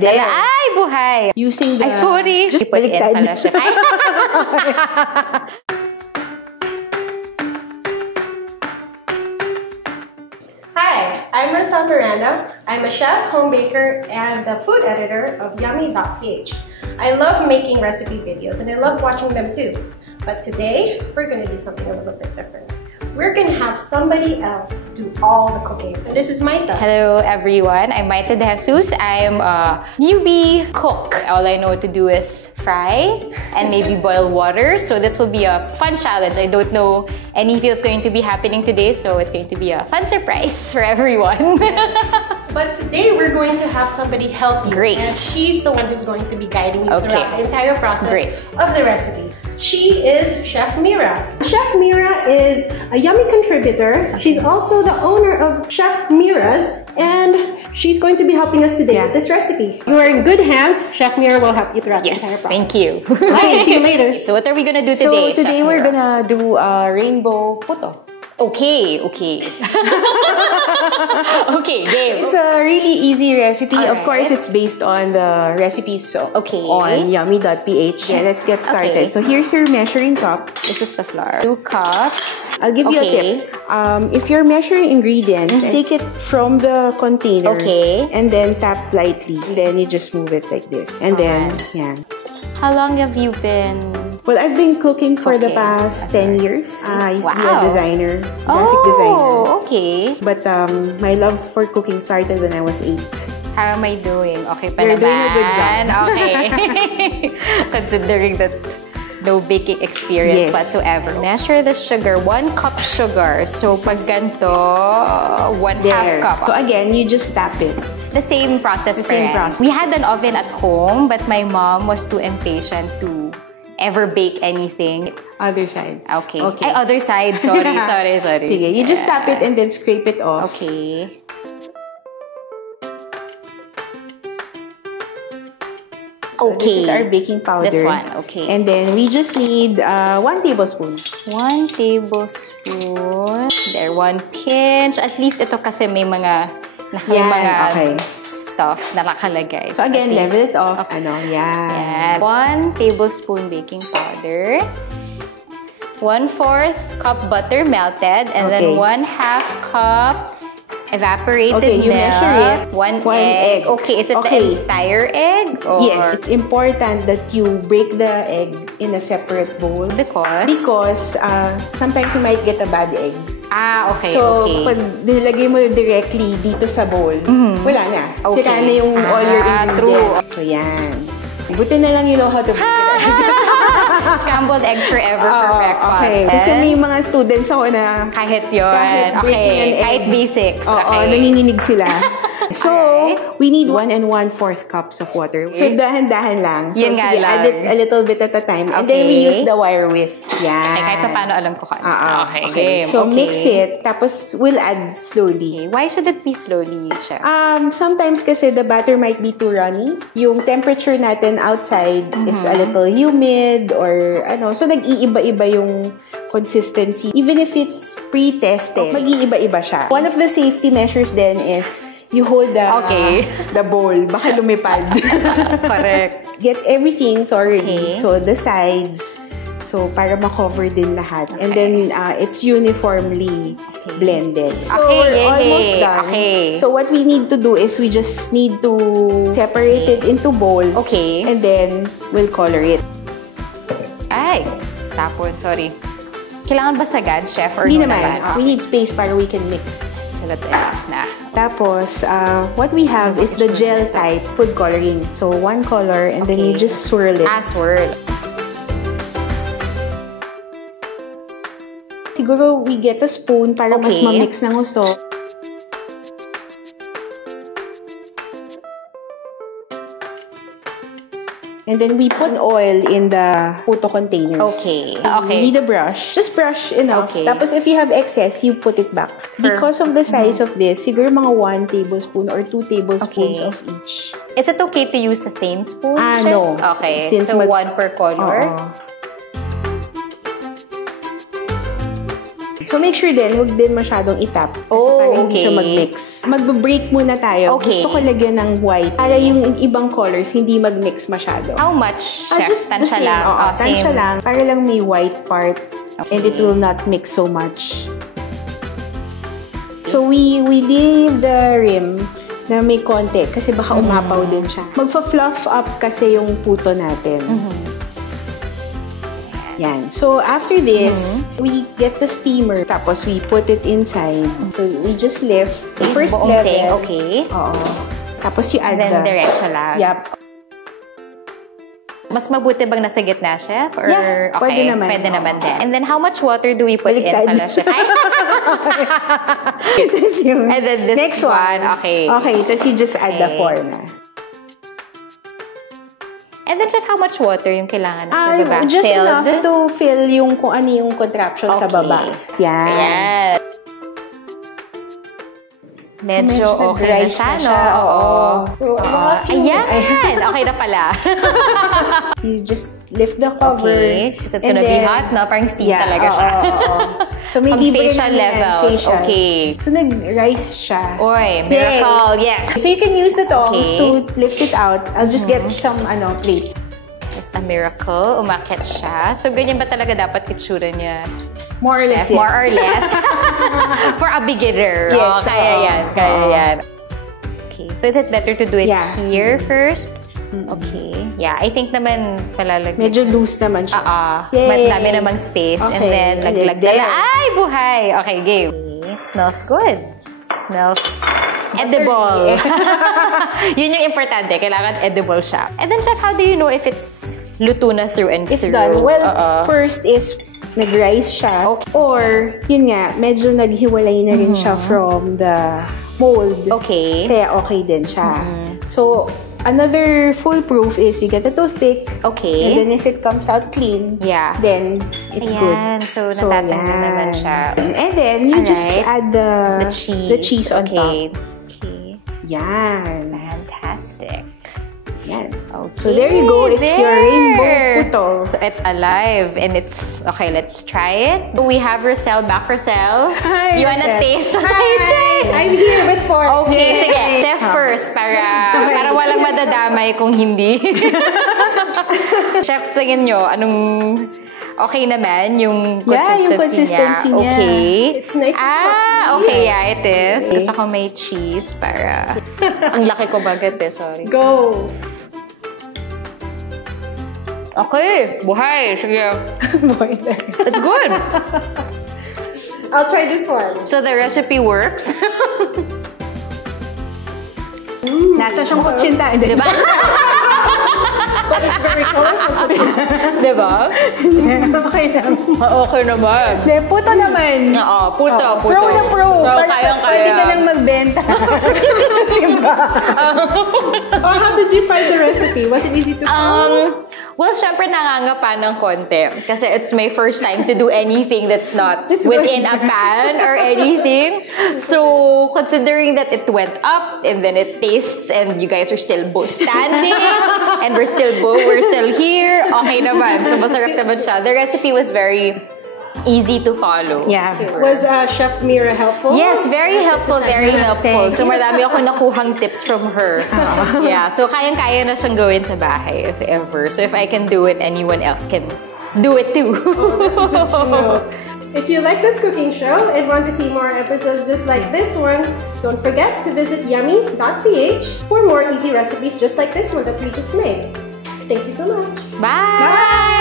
Ay, buhay! Using the... Ay, sorry. Just put in pala siya. Ay. Hi, I'm Marcel Miranda. I'm a chef, home baker, and the food editor of Yummy.ph. I love making recipe videos and I love watching them too. But today, we're going to do something a little bit different. We're going to have somebody else do all the cooking. And this is Maita. Hello everyone, I'm Maita De Jesus. I'm a newbie cook. All I know to do is fry and maybe boil water. So this will be a fun challenge. I don't know anything that's going to be happening today, so it's going to be a fun surprise for everyone. Yes. But today we're going to have somebody help you. Great. And she's the one who's going to be guiding you throughout the entire process of the recipe. She is Chef Mira. Chef Mira is a Yummy contributor. She's also the owner of Chef Mira's, and she's going to be helping us today with this recipe. You are in good hands. Chef Mira will help you throughout the entire process. Thank you. Bye, see you later. So what are we gonna do today, So today Chef we're Mira? gonna do rainbow puto. Okay. Okay, game. It's a really easy recipe. All Of right. course, it's based on the recipes on Yummy.ph. Yeah, let's get started. Okay. So here's your measuring cup. This is the flour. 2 cups. I'll give you a tip. If you're measuring ingredients, take it from the container. Okay. And then tap lightly. Then you just move it like this. And then, yeah. How long have you been... Well, I've been cooking for the past 10 years. I used to be a designer, graphic designer. Okay. But my love for cooking started when I was 8. How am I doing? Okay pa You're naman? doing a good job. Okay. Considering that no baking experience whatsoever. Measure the sugar. 1 cup sugar. So, pag ganito, 1/2 cup. So again, you just tap it. The same process The same process. We had an oven at home, but my mom was too impatient to ever bake anything. Other side. Okay. Ay, other side. Sorry. Sige, you just tap it and then scrape it off. Okay. So this is our baking powder. This one, okay. And then we just need 1 tablespoon. 1 tablespoon. There, 1 pinch. At least ito kasi may mga stuff na nakalagay. So again, level it off. Okay. Yan. 1 tablespoon baking powder. 1/4 cup butter melted. And then 1/2 cup evaporated you milk. measure it. 1 egg. Okay, is it the entire egg? Or? Yes, it's important that you break the egg in a separate bowl. Because sometimes you might get a bad egg. Okay, So, pag nilagay mo directly dito sa bowl, wala na. Sira na yung all your ingredients. True. So, yan. Buti na lang you know how to break it. Scrambled eggs forever for breakfast. Okay. Kasi may mga students ako na kahit yun. Kahit basics. Nanginginig sila. So, we need 1 1/4 cups of water. So, dahan-dahan lang. So, Yun nga lang. add it a little bit at a time. And then we use the wire whisk. Yan. Kahit pa paano alam ko kung Okay. So, mix it. Tapos, we'll add slowly. Why should it be slowly, Chef? Sometimes kasi the batter might be too runny. Yung temperature natin outside is a little humid or ano. So, nag-iiba-iba yung consistency. Even if it's pre-tested, mag-iiba-iba siya. One of the safety measures then is you hold the bowl. Baka lumipad. Correct. Get everything thoroughly. So, the sides. So, para ma-cover din lahat. And then, it's uniformly blended. So, we're almost done. So, what we need to do is we just need to separate it into bowls. And then, we'll color it. Ay! Tapon, sorry. Kailangan ba sagad, Chef? Or Hindi naman. We need space para we can mix. So, that's enough na. Tapos, what we have is the gel type food coloring. So, 1 color and then you just swirl it. Swirl. Siguro, we get a spoon para mas ma-mix ng gusto. And then we put oil in the puto containers. Okay. You need a brush. Just brush enough. Tapos if you have excess, you put it back. Because of the size of this, siguro mga 1 tablespoon or 2 tablespoons of each. Is it okay to use the same spoon? No. Okay. So 1 per color? So make sure din, huwag din masyadong itap. Kasi para hindi siya mag-mix. Mag-break muna tayo. Okay. Gusto ko lagyan ng white. Para yung ibang colors, hindi mag-mix masyado. How much, Chef? Just tansya lang. Tansya lang. Para lang may white part. Okay. And it will not mix so much. So we leave the rim na may konti kasi baka umapaw din siya. Magfa-fluff up kasi yung puto natin. Yan. So after this, we get the steamer. Tapos we put it inside. So we just lift the first buong level. thing, okay. Oo. Tapos you add Then diretso lang. Yep. Mas mabuti bang nasa gitna, Chef? Or, Yeah, okay, pwede naman. Pwede naman din. And then, how much water do we put in pala, Chef? And then this next one. Okay. Okay, tapos you just add the four na. And then, Chef, how much water yung kailangan sa baba? Just Filled? enough to fill yung kung ano yung contraption sa baba. Yan. Ayan. Medyo okay na siya, no? Oo. Ayan! Okay na pala. You just lift the cover. Okay. So, it's gonna be hot, no? Parang steam talaga siya. So, may facial levels. Facial. Okay. So, nag-rise siya. Oy, miracle. Yay. Yes. So, you can use the tongs to lift it out. I'll just get some, plate. It's a miracle. Umakyat siya. So, ganyan ba talaga dapat itsura niya? More or less, Chef? More or less. For a beginner. Yes. Kaya yan. Kaya yan. Okay. So, is it better to do it here first? Okay. Yeah, I think naman palalagyan. Medyo loose naman siya. Madami namang space. Okay. And then, laglag na. Ay, buhay! Okay, game. It smells good. It smells edible. Yun yung importante. Kailangan edible siya. And then, Chef, how do you know if it's luto na through and through? It's done. Well, first is nag-rise siya. Okay. Or, yun nga, medyo naghiwalay na rin siya from the mold. Okay. Kaya okay din siya. So, another foolproof is you get a toothpick. Okay. And then if it comes out clean, then it's good. So, natatanggal naman siya. And then, you just add the cheese on top. Okay. Yan. Fantastic. Yan. Okay. So, there you go. It's your rainbow puto. So, it's alive and it's... Okay, let's try it. We have Rosel back. Rosel, Hi, you wanna Rosel. taste? Hi! I'm here with pork. Okay, sige. Chef first para walang madadamay kung hindi. Chef, tingin nyo, anong... Okay naman yung consistency niya. Okay. It's nice. Okay, yeah, it is. Gusto ko may cheese para... Ang laki ko bagat sorry. Go! Okay, buhay. Sige. It's good. I'll try this one. So the recipe works. Nasa siyang kutsinta. Diba? But it's very colorful. Diba? Okay lang. Okay naman. De, puto naman. Oo, puto. Pro na pro. Kayang-kaya. Pwede ka nang magbenta sa simba. How did you find the recipe? Was it easy to follow? Well, syempre nangangapa ng konti. Kasi it's my first time to do anything that's not within a pan or anything. So, considering that it went up and then it tastes and you guys are still both standing and we're still here, okay naman. So, masarap naman siya. The recipe was very easy to follow. Yeah. Was Chef Mira helpful? Yes, very helpful, very helpful. So, marami ako nakuhang tips from her. Yeah, so kayang-kaya na siyang gawin sa bahay if ever. So, if I can do it, anyone else can do it too. If you like this cooking show and want to see more episodes just like this one, don't forget to visit Yummy.ph for more easy recipes just like this one that we just made. Thank you so much. Bye!